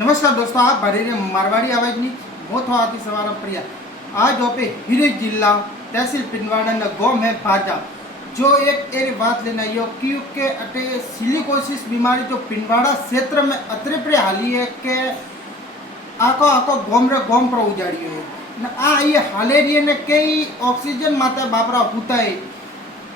नमस्कार दोस्तों, आप भरे मारवाड़ी आवाज नहीं वो थो आती सवार प्रिया आज ओपे हिरे जिला तहसील पिंडवाड़ा न गांव में भाजा जो एक एरी बात लेना यो क्योंकि अटे सिलिकोसिस बीमारी जो पिंडवाड़ा क्षेत्र में अतरे पर हाली है के आको आको गोम पर उजाड़ी है न आ ये हाले रही ने कई ऑक्सीजन माते बापरा होता है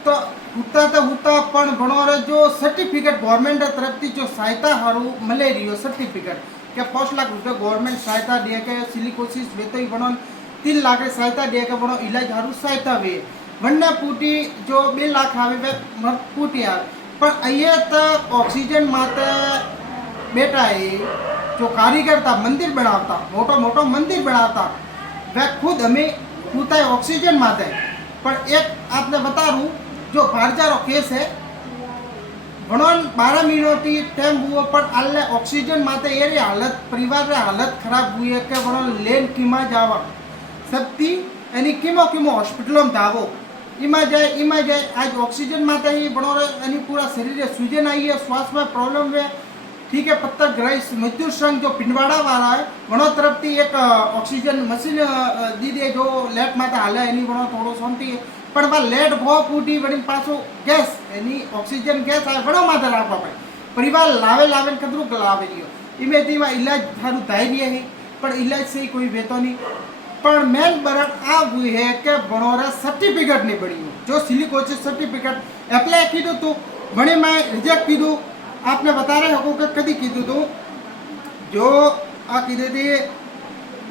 तो होता पण भणोरे जो सर्टिफिकेट गवर्नमेंट तरफ जो सहायता हारू मले रही सर्टिफिकेट के 5 लाख रुपया गवर्नमेंट सहायता दे के सिलिकोसिस वेतोई बनो 3 लाख सहायता दे के बनो इलाज हारू सहायता वे वन्ना पूटी जो 2 लाख आवे वे पूटी आवे पण अये तो ऑक्सीजन माते बेटा है जो कारीगर था मंदिर बनावता मोटो मोटो मंदिर बनावता वे खुद हमें पूता है ऑक्सीजन माते पर एक आपने बता दूं जो भारजारो केस है भणोन 12 महीनों थी टाइम हुआ पर आले ऑक्सीजन माते एरी हालत परिवार रे हालत खराब हुई है के भणोन लेन कीमा जावा सबती एनी कीमो हॉस्पिटल में जावो इमा जाए आज ऑक्सीजन माते ही भणो रे एनी पूरा शरीर रे सूजन आई है श्वास में प्रॉब्लम है ठीक है पत्थर ग्रह मजदूर संघ जो पिंडवाड़ा वाला है भणो तरफ थी एक ऑक्सीजन मशीन दी दे जो लेट माते हाले एनी भणो थोड़ो शांति है पण बा लेट भो फूटी वड़ी पाछो गैस एनी ऑक्सीजन गैस आ वड़ो माथे राखवा पड़े परिवार लावे कतरू लावे लियो इमेती में इलाज थारू धाई है पण इलाज से कोई वेतो नहीं पण मेन बरन आ हुई है के बनोरा सर्टिफिकेट नहीं बनी जो सिलिकोसिस सर्टिफिकेट अप्लाई कीधु तो वणी में रिजेक्ट कीधु आपने बता रहे हो कि कदी कीधु तो जो आ कीधे थी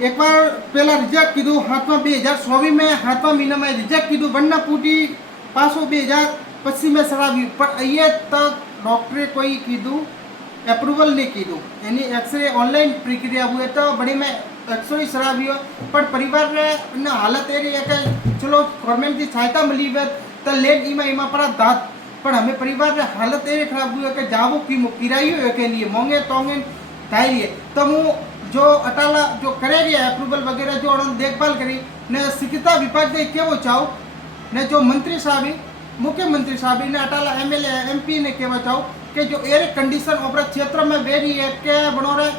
एक बार पहला रिजेक्ट कीधु हाथमा 2024 में हाथमा महीना में रिजेक्ट कीधु वन्ना पूटी पासो 2025 में सरावी पर अये तक डॉक्टरे कोई कीधु एप्रूवल नहीं कीधु यानी एक्सरे ऑनलाइन प्रक्रिया हुए तो बड़ी में एक्सरे सरावी पर परिवार रे हालत ए रही है कि चलो गवर्नमेंट की सहायता मिली है तो लेन इमा पड़ा दात पर हमें परिवार रे हालत ए खराब हुई है कि जावो की किराई हो के लिए मोंगे तोंगे थाई है तो हूँ जो अटाला जो करे रही है एप्रूवल वगैरह जो देखभाल करी ने शिक्षिता विभाग ने केवो चाहो ने जो मंत्री साहब मुख्यमंत्री साहब ने अटाला एमएलए एमपी ने केवो चाहो कि जो एयर कंडीशन ओपरा क्षेत्र में वे रही है के बनो रहे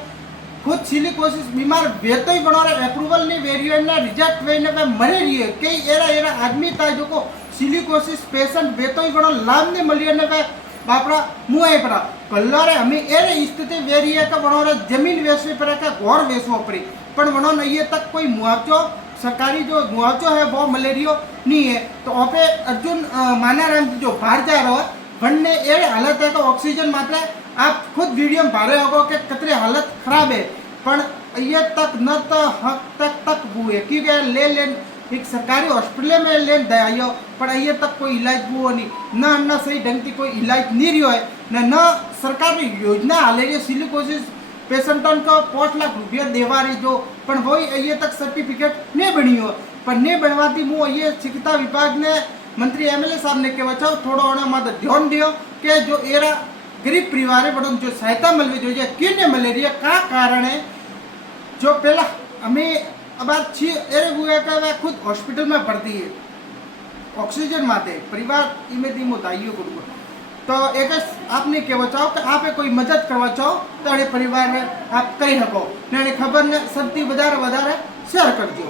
खुद सिलिकोसिस बीमार वेतो ही बनो रहे एप्रूवल नहीं वे रही है ना रिजेक्ट वे ने मरे रही है कई एरा आदमी था जो को सिलिकोसिस पेशेंट वेतो ही बनो लाभ नहीं मिली है बापरा मुआई पड़ा कल्लारे हमें एरे स्थिति वे रही है कि बनोरे जमीन वेचवी पड़े का घोर वेचवो पड़ी पर बनो ये तक कोई मुआवजो सरकारी जो मुआवजो है वो मलेरियो नहीं है तो ओपे अर्जुन मानाराम जो बाहर जा रहा है वनने एरे हालत है तो ऑक्सीजन मात्रा आप खुद वीडियो में भारे होगो कि कितनी हालत खराब है पर ये तक न तो हक तक हुए क्योंकि लेन एक सरकारी हॉस्पिटल में लेन दयायो पर अये तक कोई इलाज वो नहीं न सही ढंग की कोई इलाज नहीं रही है न सरकार की योजना हाले रही सिलिकोसिस पेशेंटों को 5 लाख रुपया देवा रही जो पर वही अये तक सर्टिफिकेट नहीं बनी हो पर नहीं बनवाती मुँह ये चिकित्सा विभाग ने मंत्री एमएलए साहब ने कह बचाओ थोड़ा होना मत ध्यान दियो कि जो एरा गरीब परिवार है बड़ों जो सहायता मिलवी जो क्यों मलेरिया का कारण है जो पहला हमें अब अच्छी एरे हुआ का वह खुद हॉस्पिटल में भर्ती है ऑक्सीजन माते परिवार इमे धीमो दाइयो को तो एक आपने कहवा चाहो कि आप कोई मदद करवा चाहो तो परिवार में आप करी सको ने खबर ने सबती वधारे शेयर करजो।